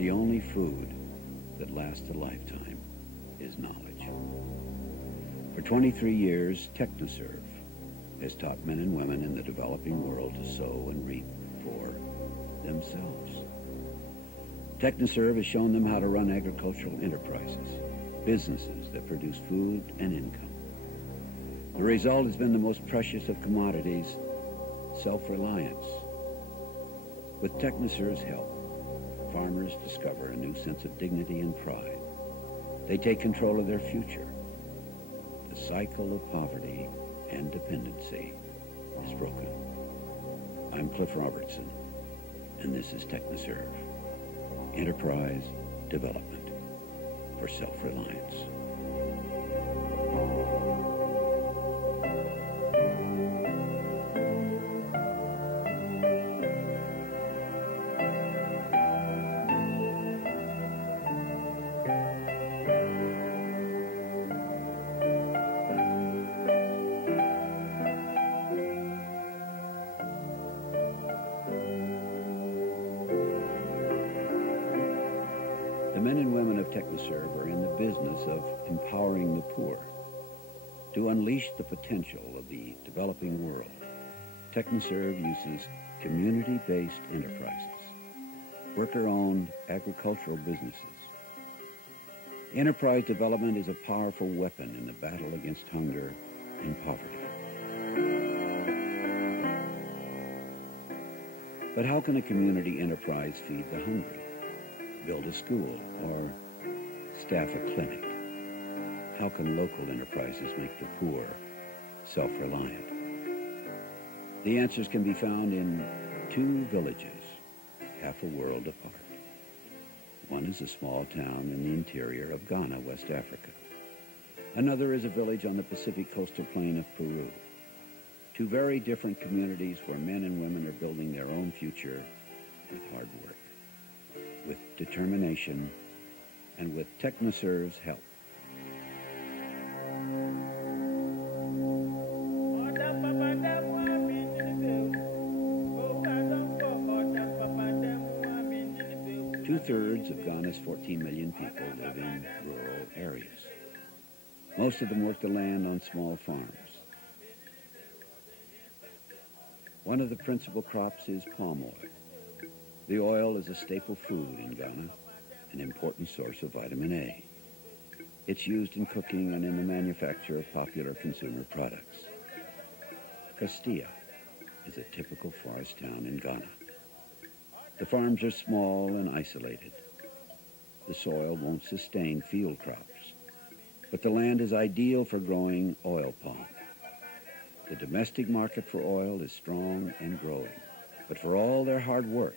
The only food that lasts a lifetime is knowledge. For 23 years, TechnoServe has taught men and women in the developing world to sow and reap for themselves. TechnoServe has shown them how to run agricultural enterprises, businesses that produce food and income. The result has been the most precious of commodities, self-reliance. With TechnoServe's help, farmers discover a new sense of dignity and pride. They take control of their future. The cycle of poverty and dependency is broken. I'm Cliff Robertson, and this is TechnoServe, enterprise development for self-reliance. The men and women of TechnoServe are in the business of empowering the poor. To unleash the potential of the developing world, TechnoServe uses community-based enterprises, worker-owned agricultural businesses. Enterprise development is a powerful weapon in the battle against hunger and poverty. But how can a community enterprise feed the hungry, build a school, or staff a clinic? How can local enterprises make the poor self-reliant? The answers can be found in two villages, half a world apart. One is a small town in the interior of Ghana, West Africa. Another is a village on the Pacific coastal plain of Peru. Two very different communities where men and women are building their own future with hard work, with determination, and with TechnoServe's help. Two-thirds of Ghana's 14 million people live in rural areas. Most of them work the land on small farms. One of the principal crops is palm oil. The oil is a staple food in Ghana, an important source of vitamin A. It's used in cooking and in the manufacture of popular consumer products. Prestea is a typical forest town in Ghana. The farms are small and isolated. The soil won't sustain field crops, but the land is ideal for growing oil palm. The domestic market for oil is strong and growing, but for all their hard work,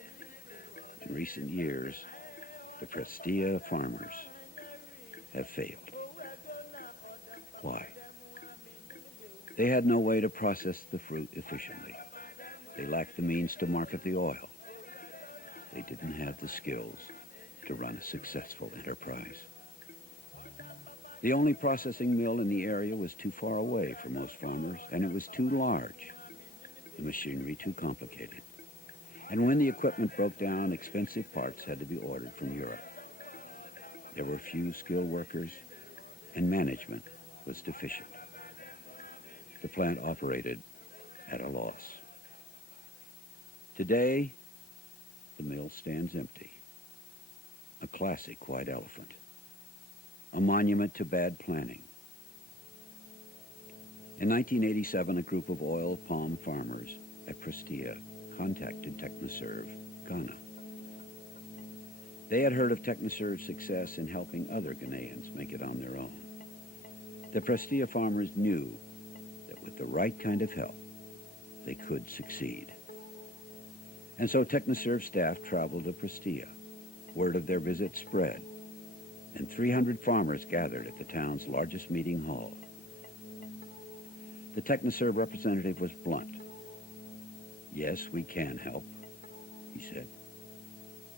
in recent years, the Prestea farmers have failed. Why? They had no way to process the fruit efficiently. They lacked the means to market the oil. They didn't have the skills to run a successful enterprise. The only processing mill in the area was too far away for most farmers, and it was too large, the machinery too complicated. And when the equipment broke down, expensive parts had to be ordered from Europe. There were few skilled workers, and management was deficient. The plant operated at a loss. Today, the mill stands empty, a classic white elephant, a monument to bad planning. In 1987, a group of oil palm farmers at Prestea contacted TechnoServe Ghana. They had heard of TechnoServe's success in helping other Ghanaians make it on their own. The Prestea farmers knew that with the right kind of help, they could succeed. And so TechnoServe staff traveled to Prestea. Word of their visit spread, and 300 farmers gathered at the town's largest meeting hall. The TechnoServe representative was blunt. "Yes, we can help," he said,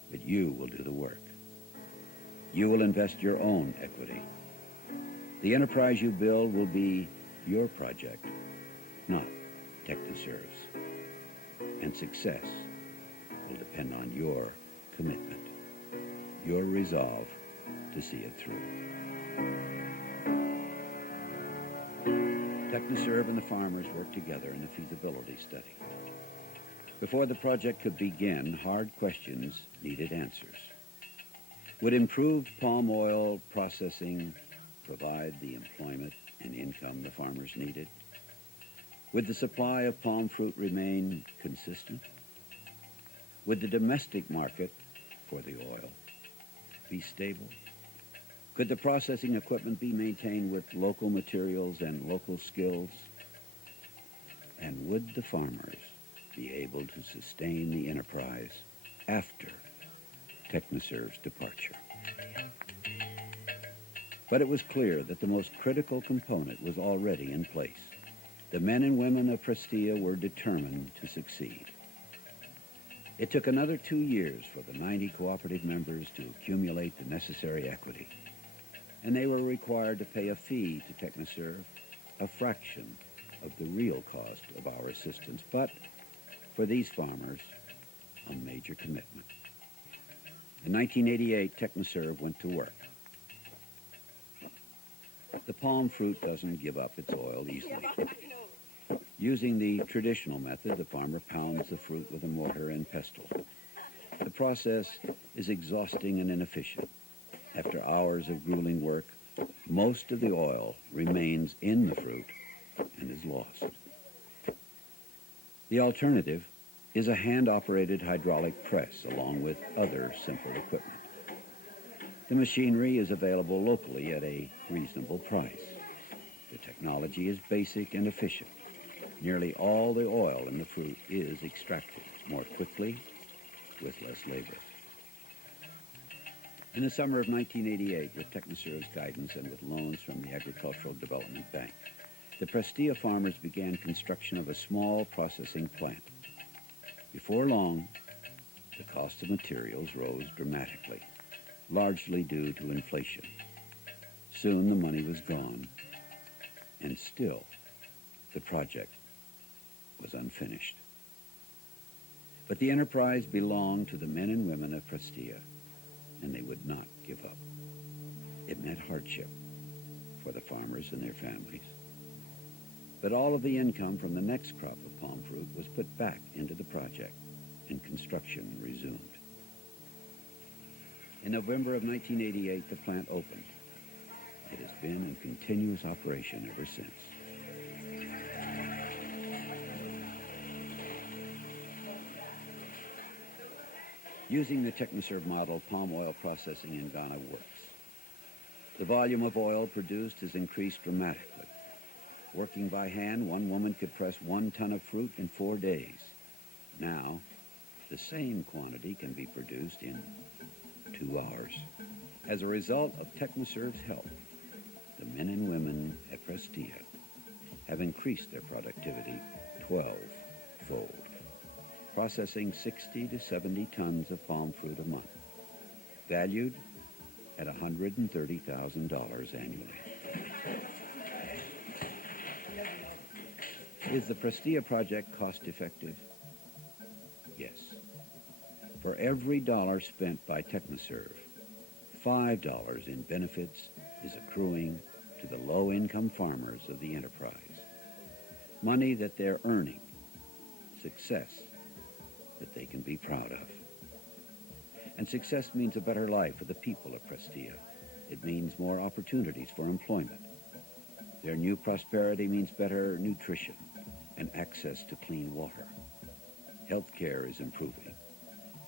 "but you will do the work. You will invest your own equity. The enterprise you build will be your project, not TechnoServe's. And success will depend on your commitment. your resolve to see it through. TechnoServe and the farmers worked together in a feasibility study. Before the project could begin, hard questions needed answers. Would improved palm oil processing provide the employment and income the farmers needed? Would the supply of palm fruit remain consistent? Would the domestic market for the oil be stable? Could the processing equipment be maintained with local materials and local skills? And would the farmers be able to sustain the enterprise after TechnoServe's departure? But it was clear that the most critical component was already in place. The men and women of Prestea were determined to succeed. It took another 2 years for the 90 cooperative members to accumulate the necessary equity, and they were required to pay a fee to TechnoServe, a fraction of the real cost of our assistance, but for these farmers, a major commitment. In 1988, TechnoServe went to work. The palm fruit doesn't give up its oil easily. Using the traditional method, the farmer pounds the fruit with a mortar and pestle. The process is exhausting and inefficient. After hours of grueling work, most of the oil remains in the fruit and is lost. The alternative is a hand-operated hydraulic press along with other simple equipment. The machinery is available locally at a reasonable price. The technology is basic and efficient. Nearly all the oil in the fruit is extracted more quickly with less labor. In the summer of 1988, with TechnoServe's guidance and with loans from the Agricultural Development Bank, the Prestea farmers began construction of a small processing plant. Before long, the cost of materials rose dramatically, largely due to inflation. Soon the money was gone, and still the project was unfinished. But the enterprise belonged to the men and women of Prestea, and they would not give up. It meant hardship for the farmers and their families. But all of the income from the next crop of palm fruit was put back into the project, and construction resumed. In November of 1988, the plant opened. It has been in continuous operation ever since. Using the TechnoServe model, palm oil processing in Ghana works. The volume of oil produced has increased dramatically. Working by hand, one woman could press 1 ton of fruit in 4 days. Now, the same quantity can be produced in 2 hours. As a result of TechnoServe's help, the men and women at Prestea have increased their productivity 12-fold, processing 60 to 70 tons of palm fruit a month, valued at $130,000 annually. Is the Prestea project cost-effective? Yes. For every dollar spent by TechnoServe, $5 in benefits is accruing to the low-income farmers of the enterprise. Money that they're earning, success that they can be proud of. And success means a better life for the people of Prestea. It means more opportunities for employment. Their new prosperity means better nutrition and access to clean water. Healthcare is improving.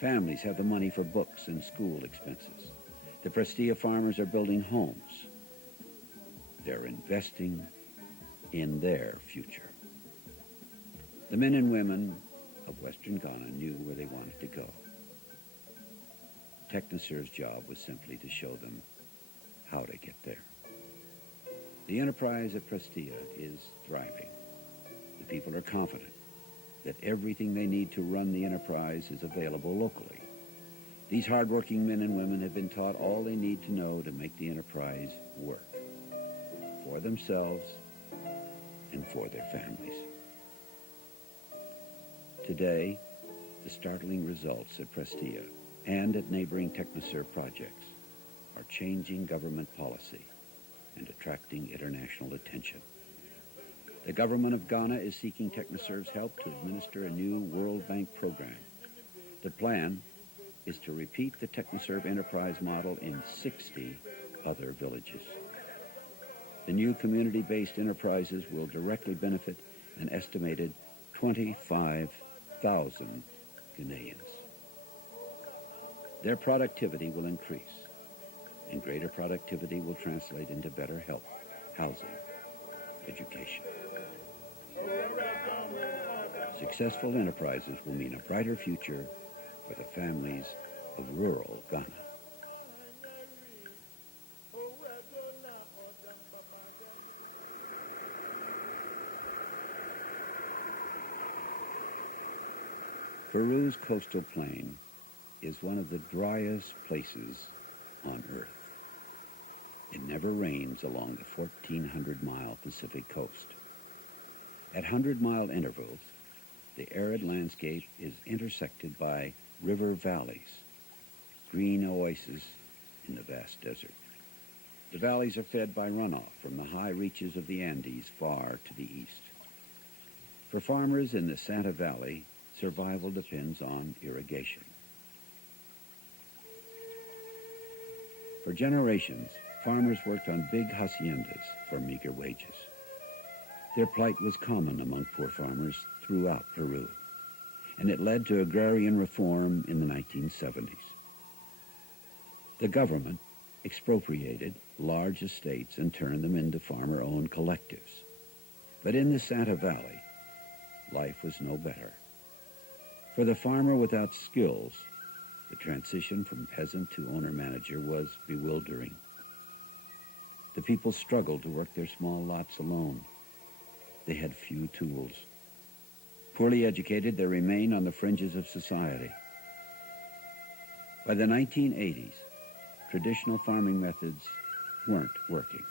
Families have the money for books and school expenses. The Prestea farmers are building homes. They're investing in their future. The men and women of Western Ghana knew where they wanted to go. TechnoServe's job was simply to show them how to get there. The enterprise of Prestea is thriving. The people are confident that everything they need to run the enterprise is available locally. These hardworking men and women have been taught all they need to know to make the enterprise work for themselves and for their families. Today, the startling results at Prestea and at neighboring TechnoServe projects are changing government policy and attracting international attention. The government of Ghana is seeking TechnoServe's help to administer a new World Bank program. The plan is to repeat the TechnoServe enterprise model in 60 other villages. The new community-based enterprises will directly benefit an estimated 25,000 Ghanaians. Their productivity will increase, and greater productivity will translate into better health, housing, education. Successful enterprises will mean a brighter future for the families of rural Ghana. Peru's coastal plain is one of the driest places on Earth. It never rains along the 1,400-mile Pacific coast. At 100-mile intervals, the arid landscape is intersected by river valleys, green oases in the vast desert. The valleys are fed by runoff from the high reaches of the Andes far to the east. For farmers in the Santa Valley, survival depends on irrigation. For generations, farmers worked on big haciendas for meager wages. Their plight was common among poor farmers throughout Peru, and it led to agrarian reform in the 1970s. The government expropriated large estates and turned them into farmer-owned collectives. But in the Santa Valley, life was no better. For the farmer without skills, the transition from peasant to owner-manager was bewildering. The people struggled to work their small lots alone. They had few tools. Poorly educated, they remained on the fringes of society. By the 1980s, traditional farming methods weren't working.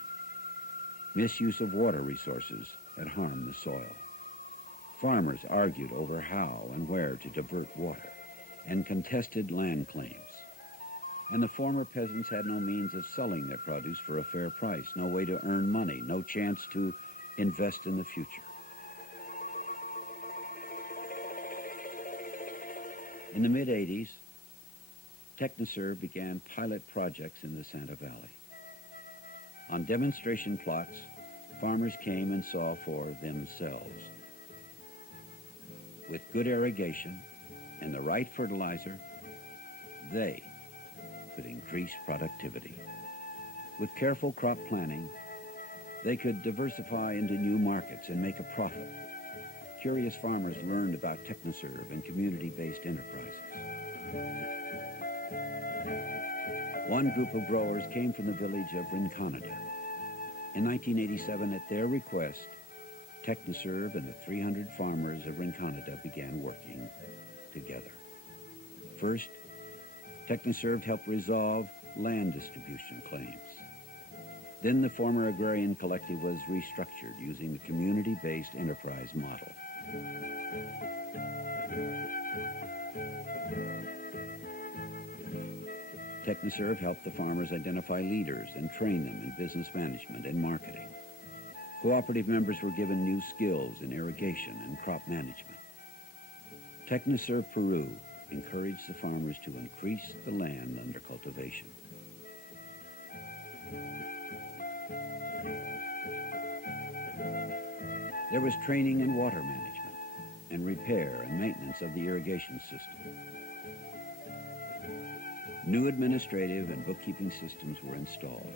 Misuse of water resources had harmed the soil. Farmers argued over how and where to divert water and contested land claims. And the former peasants had no means of selling their produce for a fair price, no way to earn money, no chance to invest in the future. In the mid-'80s, TechnoServe began pilot projects in the Santa Valley. On demonstration plots, farmers came and saw for themselves. With good irrigation and the right fertilizer, they could increase productivity. With careful crop planning, they could diversify into new markets and make a profit. Curious farmers learned about TechnoServe and community-based enterprises. One group of growers came from the village of Rinconada. In 1987, at their request, TechnoServe and the 300 farmers of Rinconada began working together. First, TechnoServe helped resolve land distribution claims. Then the former agrarian collective was restructured using the community-based enterprise model. TechnoServe helped the farmers identify leaders and train them in business management and marketing. Cooperative members were given new skills in irrigation and crop management. TechnoServe Peru encouraged the farmers to increase the land under cultivation. There was training in water management and repair and maintenance of the irrigation system. New administrative and bookkeeping systems were installed.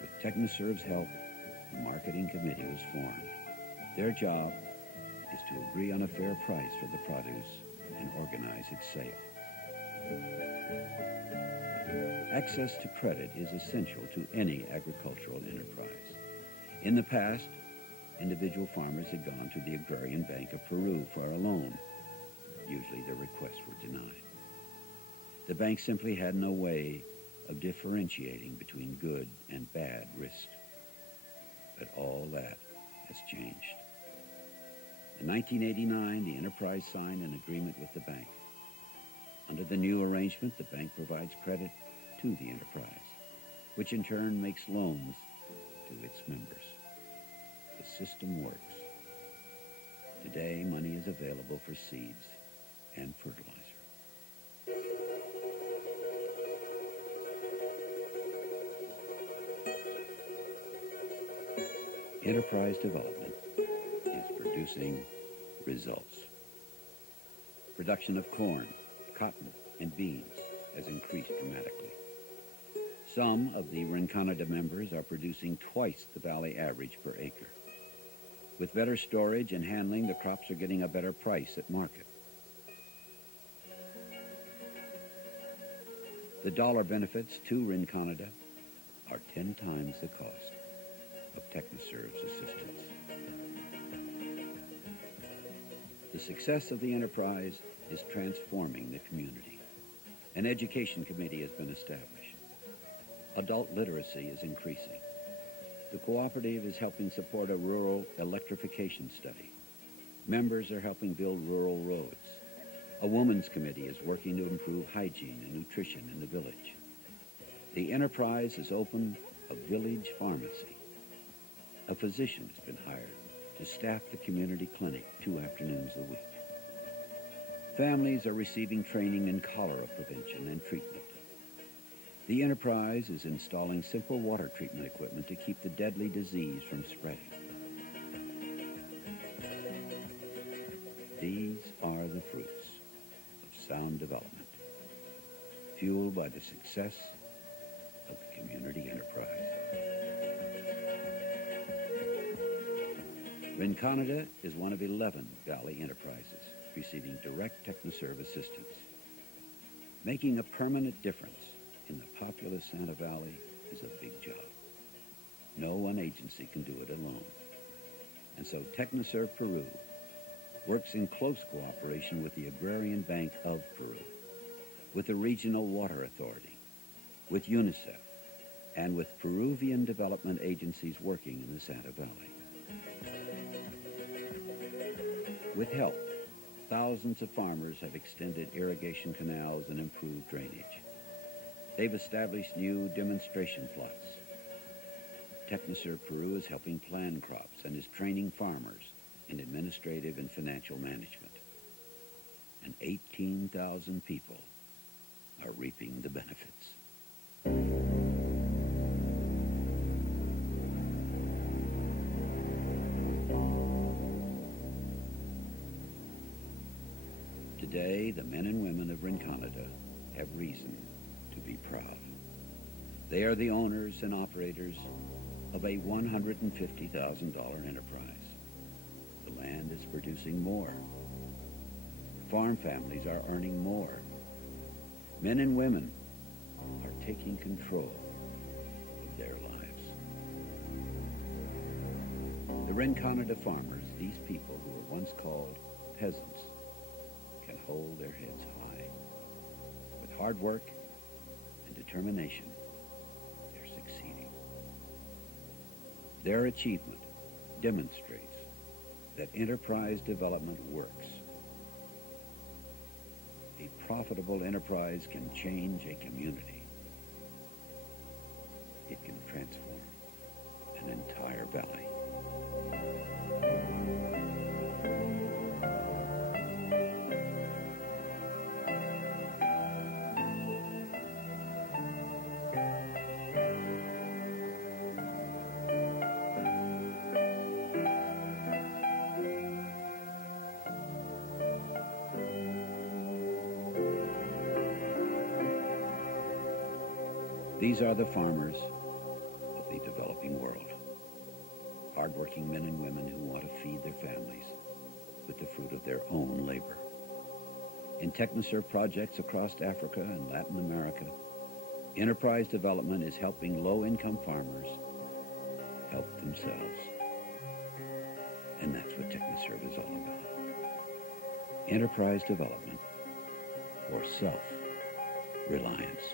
With TechnoServe's help, a marketing committee was formed. Their job is to agree on a fair price for the produce and organize its sale. Access to credit is essential to any agricultural enterprise. In the past, individual farmers had gone to the Agrarian Bank of Peru for a loan. Usually their requests were denied. The bank simply had no way of differentiating between good and bad risk. But all that has changed. In 1989, the enterprise signed an agreement with the bank. Under the new arrangement, the bank provides credit to the enterprise, which in turn makes loans to its members. The system works. Today, money is available for seeds and fertilizer. Enterprise development is producing results. Production of corn, cotton, and beans has increased dramatically. Some of the Rinconada members are producing twice the valley average per acre. With better storage and handling, the crops are getting a better price at market. The dollar benefits to Rinconada are 10 times the cost of TechnoServe's assistance. The success of the enterprise is transforming the community. An education committee has been established. Adult literacy is increasing. The cooperative is helping support a rural electrification study. Members are helping build rural roads. A women's committee is working to improve hygiene and nutrition in the village. The enterprise has opened a village pharmacy. A physician has been hired to staff the community clinic 2 afternoons a week. Families are receiving training in cholera prevention and treatment. The enterprise is installing simple water treatment equipment to keep the deadly disease from spreading. These are the fruits of sound development, fueled by the success of the community enterprise. Rinconada is one of 11 Valley enterprises receiving direct TechnoServe assistance. Making a permanent difference in the populous Santa Valley is a big job. No one agency can do it alone. And so TechnoServe Peru works in close cooperation with the Agrarian Bank of Peru, with the Regional Water Authority, with UNICEF, and with Peruvian development agencies working in the Santa Valley. With help, thousands of farmers have extended irrigation canals and improved drainage. They've established new demonstration plots. TechnoServe Peru is helping plan crops and is training farmers in administrative and financial management. And 18,000 people are reaping the benefits. Today, the men and women of Rinconada have reason to be proud. They are the owners and operators of a $150,000 enterprise. The land is producing more. Farm families are earning more. Men and women are taking control of their lives. The Rinconada farmers, these people who were once called peasants, can hold their heads high. With hard work and determination, they're succeeding. Their achievement demonstrates that enterprise development works. A profitable enterprise can change a community. It can transform an entire valley. These are the farmers of the developing world. Hardworking men and women who want to feed their families with the fruit of their own labor. In TechnoServe projects across Africa and Latin America, enterprise development is helping low-income farmers help themselves. And that's what TechnoServe is all about. Enterprise development for self-reliance.